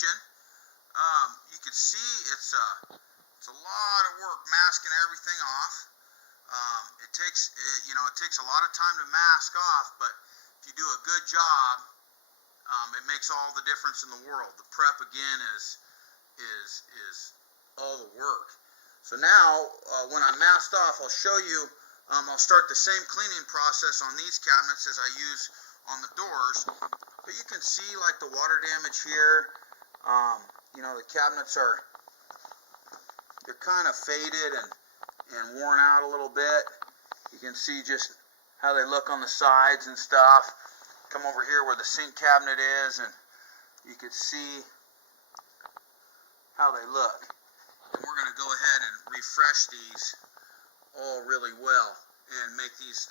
kitchen. You can see it's a lot of work masking everything off. It takes a lot of time to mask off, but if you do a good job, it makes all the difference in the world. The prep again is all the work. So now when I'm masked off, I'll show you. I'll start the same cleaning process on these cabinets as I use on the doors, but you can see like the water damage here. The cabinets they're kind of faded and worn out a little bit. You can see just how they look on the sides and stuff. Come over here where the sink cabinet is, and you can see how they look. And we're going to go ahead and refresh these all really well and make these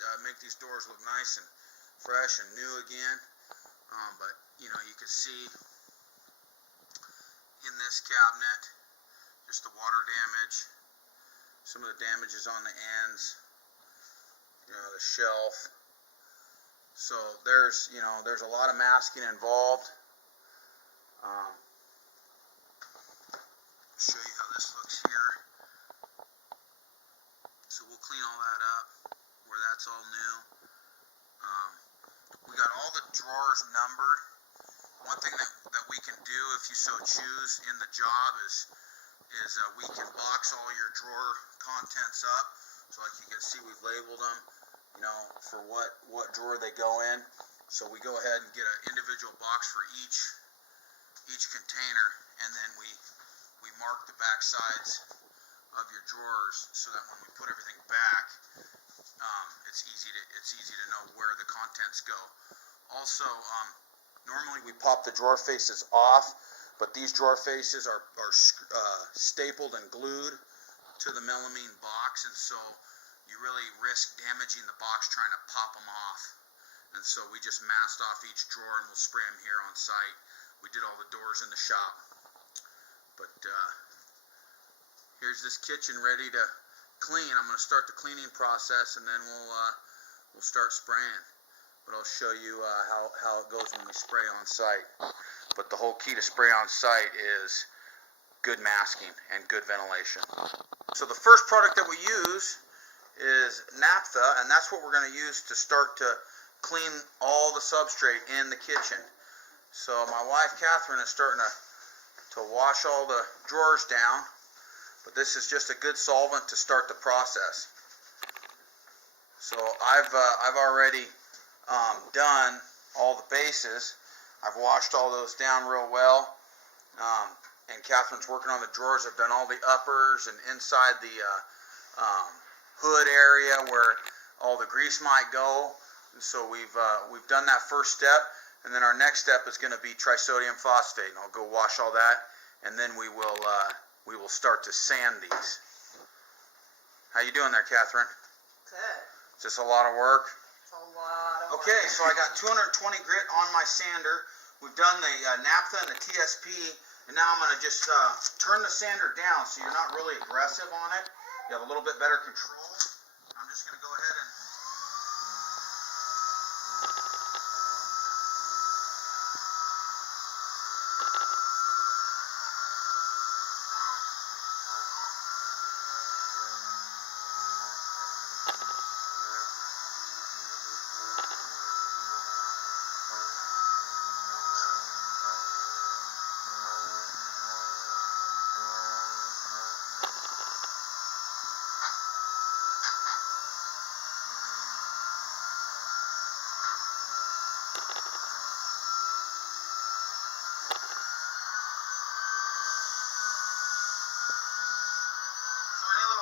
doors look nice and fresh and new again. But you can see in this cabinet just the water damage, some of the damages on the ends, the shelf. So there's a lot of masking involved. Show you how this looks here. So we'll clean all that up where that's all new. We got all the drawers numbered. One thing that we can do, if you so choose, in the job is we can box all your drawer contents up. So like you can see, we've labeled them, for what drawer they go in. So we go ahead and get an individual box for each container, and then we mark the back sides of your drawers so that when we put everything back, it's easy to know where the contents go. Also, normally we pop the drawer faces off, but these drawer faces are stapled and glued to the melamine box, and so you really risk damaging the box trying to pop them off. And so we just masked off each drawer, and we'll spray them here on site. We did all the doors in the shop. But here's this kitchen ready to clean. I'm going to start the cleaning process, and then we'll start spraying. But I'll show you how it goes when we spray on site. But the whole key to spray on site is good masking and good ventilation. So the first product that we use is naphtha, and that's what we're going to use to start to clean all the substrate in the kitchen. So my wife Catherine is starting to wash all the drawers down, but this is just a good solvent to start the process. So I've already done all the bases. I've washed all those down real well, and Catherine's working on the drawers. I've done all the uppers and inside the hood area where all the grease might go. And so we've done that first step, and then our next step is going to be trisodium phosphate, and I'll go wash all that, and then we will start to sand these. How you doing there, Catherine? Good. Is this a lot of work? It's a lot of work. Okay, so I got 220 grit on my sander. We've done the naphtha and the TSP, and now I'm going to just turn the sander down so you're not really aggressive on it. You have a little bit better control. I'm just going to go ahead and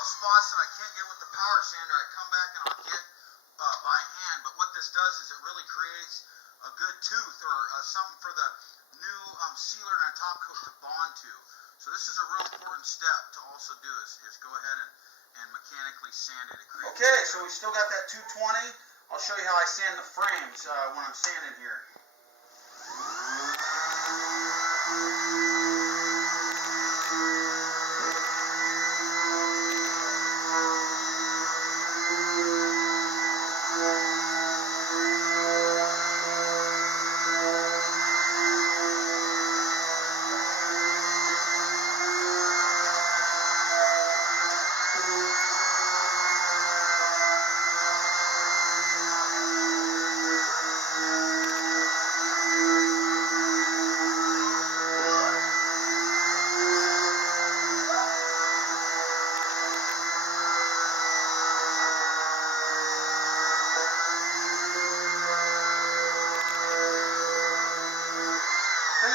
spots that I can't get with the power sander, I come back and I'll get by hand. But what this does is it really creates a good tooth or something for the new sealer and top coat to bond to. So this is a real important step to also do is go ahead and mechanically sand it. Okay, so we still got that 220. I'll show you how I sand the frames when I'm sanding here.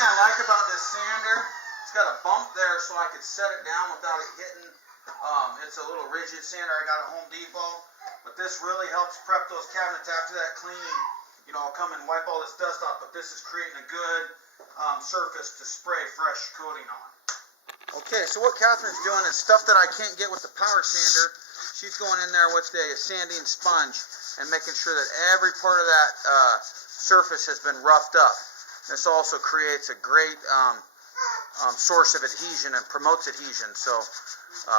I like about this sander, it's got a bump there so I could set it down without it hitting. It's a little rigid sander I got at Home Depot, but this really helps prep those cabinets after that cleaning. You know, I'll come and wipe all this dust off, but this is creating a good surface to spray fresh coating on. Okay, so what Catherine's doing is stuff that I can't get with the power sander. She's going in there with a sanding sponge and making sure that every part of that surface has been roughed up. This also creates a great source of adhesion and promotes adhesion. So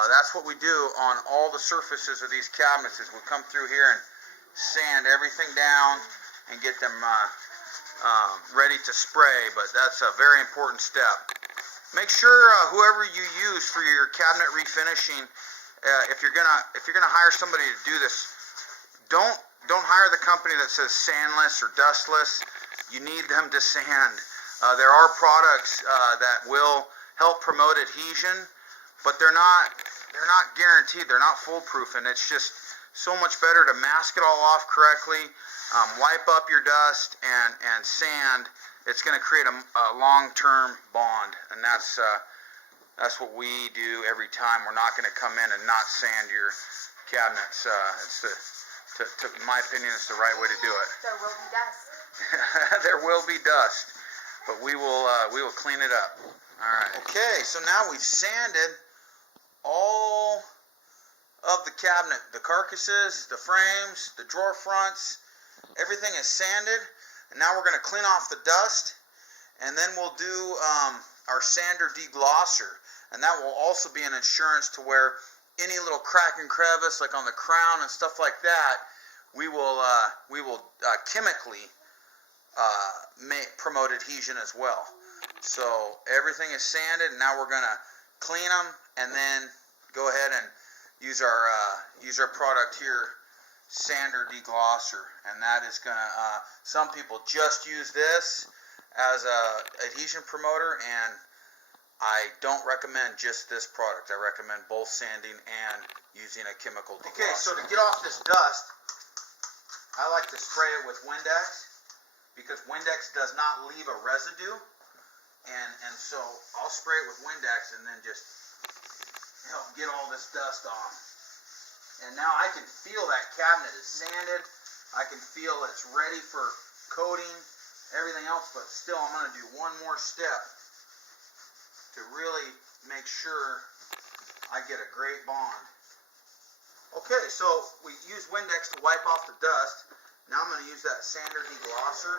that's what we do on all the surfaces of these cabinets is we come through here and sand everything down and get them ready to spray. But that's a very important step. Make sure whoever you use for your cabinet refinishing, if you're gonna hire somebody to do this, don't hire the company that says sandless or dustless. You need them to sand. There are products that will help promote adhesion, but they're not guaranteed. They're not foolproof, and it's just so much better to mask it all off correctly, wipe up your dust, and sand. It's going to create a long-term bond, and that's what we do every time. We're not going to come in and not sand your cabinets. In my opinion, it's the right way to do it. There will be dust. There will be dust, but we will clean it up. All right. Okay, so now we've sanded all of the cabinet, the carcasses, the frames, the drawer fronts. Everything is sanded, and now we're going to clean off the dust, and then we'll do our sander deglosser, and that will also be an insurance to where any little crack and crevice, like on the crown and stuff like that, we will chemically promote adhesion as well. So everything is sanded, and now we're going to clean them, and then go ahead and use our product here, sander deglosser, and that is going to some people just use this as a adhesion promoter, and I don't recommend just this product. I recommend both sanding and using a chemical deglosser. Okay, so to get off this dust, I like to spray it with Windex, because Windex does not leave a residue, and so I'll spray it with Windex and then just help get all this dust off. And now I can feel that cabinet is sanded. I can feel it's ready for coating, everything else, but still I'm going to do one more step to really make sure I get a great bond. Okay, so we use Windex to wipe off the dust. Now I'm going to use that sander deglosser.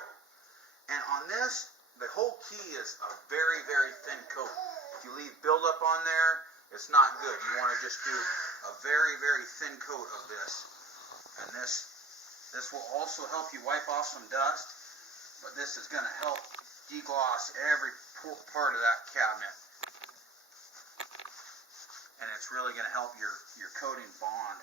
And on this, the whole key is a very, very thin coat. If you leave buildup on there, it's not good. You want to just do a very, very thin coat of this. And this will also help you wipe off some dust, but this is going to help degloss every part of that cabinet. And it's really going to help your coating bond.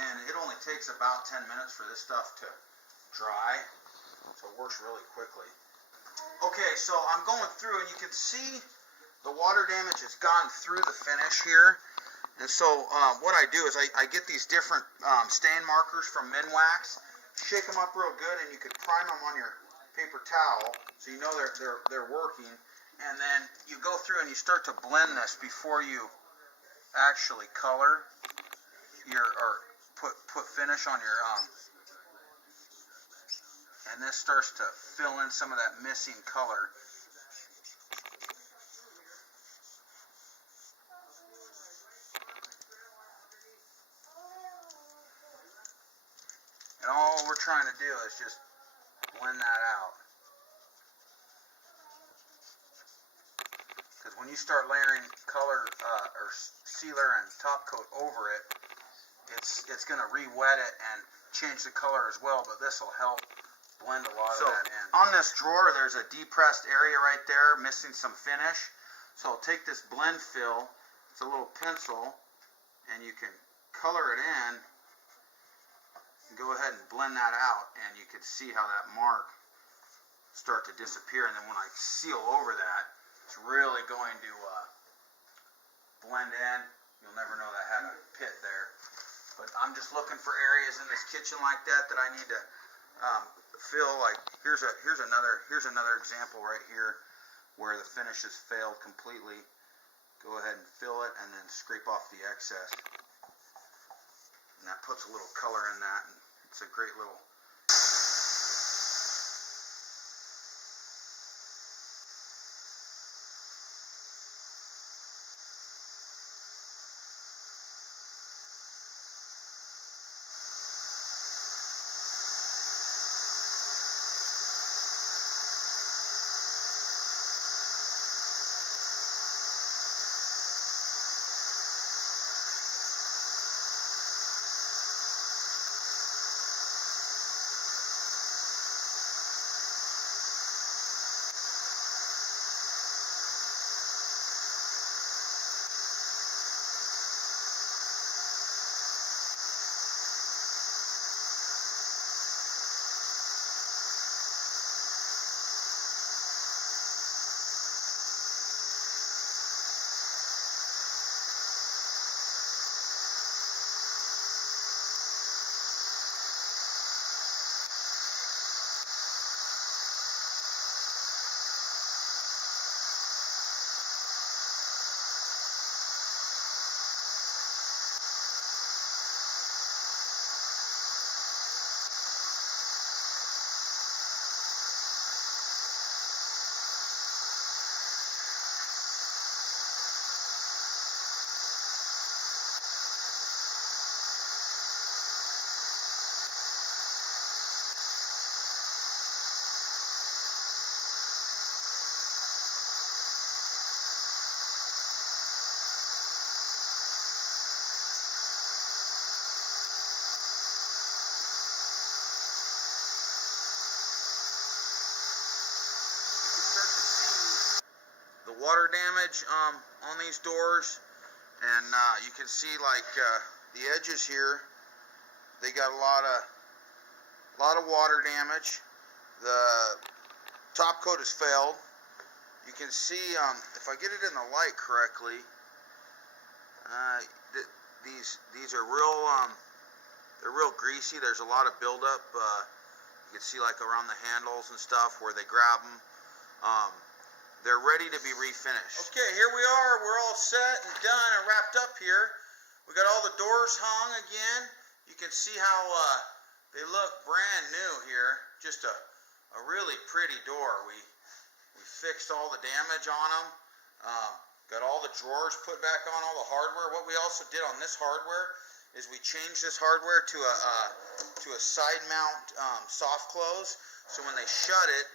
And it only takes about 10 minutes for this stuff to dry, so it works really quickly. Okay, so I'm going through, and you can see the water damage has gone through the finish here. And so what I do is I get these different stain markers from Minwax, shake them up real good, and you could prime them on your paper towel so you know they're working. And then you go through and you start to blend this before you actually color or put finish on your and this starts to fill in some of that missing color. And all we're trying to do is just blend that out. Because when you start layering color or sealer and top coat over it, it's going to re-wet it and change the color as well, but this will help blend a lot of that in. On this drawer, there's a depressed area right there, missing some finish. So I'll take this blend fill, it's a little pencil, and you can color it in blend that out, and you can see how that mark start to disappear. And then when I seal over that, it's really going to blend in. You'll never know that I had a pit there. But I'm just looking for areas in this kitchen like that I need to fill. Like here's another example right here where the finish has failed completely. Go ahead and fill it, and then scrape off the excess. And that puts a little color in that, and it's a great little. Water damage on these doors, and you can see like the edges here, they got a lot of water damage. The top coat has failed. You can see if I get it in the light correctly, these are real they're real greasy. There's a lot of buildup. You can see like around the handles and stuff where they grab them. They're ready to be refinished. Okay, here we are. We're all set and done and wrapped up here. We got all the doors hung again. You can see how they look brand new here. Just a really pretty door. We fixed all the damage on them. Got all the drawers put back on, all the hardware. What we also did on this hardware is we changed this hardware to a side mount soft close. So when they shut it,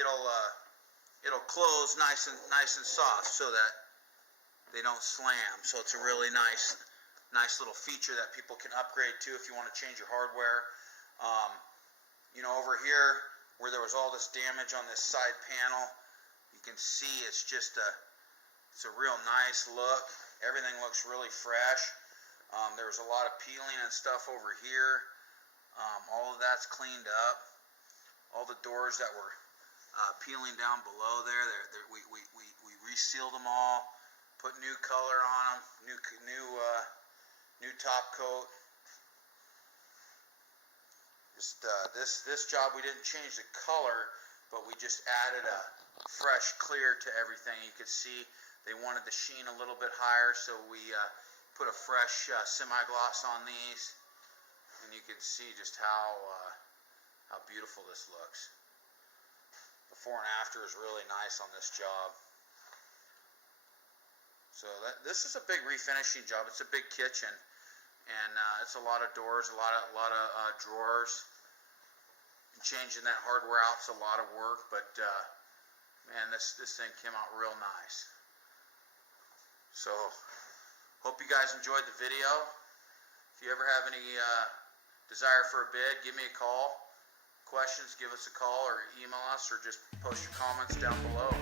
it'll close nice and soft so that they don't slam. So it's a really nice little feature that people can upgrade to if you want to change your hardware. You know, over here where there was all this damage on this side panel, you can see it's a real nice look. Everything looks really fresh. There was a lot of peeling and stuff over here. All of that's cleaned up. All the doors that were peeling down below there, we resealed them all, put new color on them, new top coat. Just this job we didn't change the color, but we just added a fresh clear to everything. You could see they wanted the sheen a little bit higher, so we put a fresh semi-gloss on these, and you can see just how beautiful this looks. Before and after is really nice on this job. So this is a big refinishing job. It's a big kitchen, and it's a lot of doors, a lot of drawers. And changing that hardware out is a lot of work, but man, this thing came out real nice. So hope you guys enjoyed the video. If you ever have any desire for a bid, give me a call. Questions, give us a call or email us, or just post your comments down below.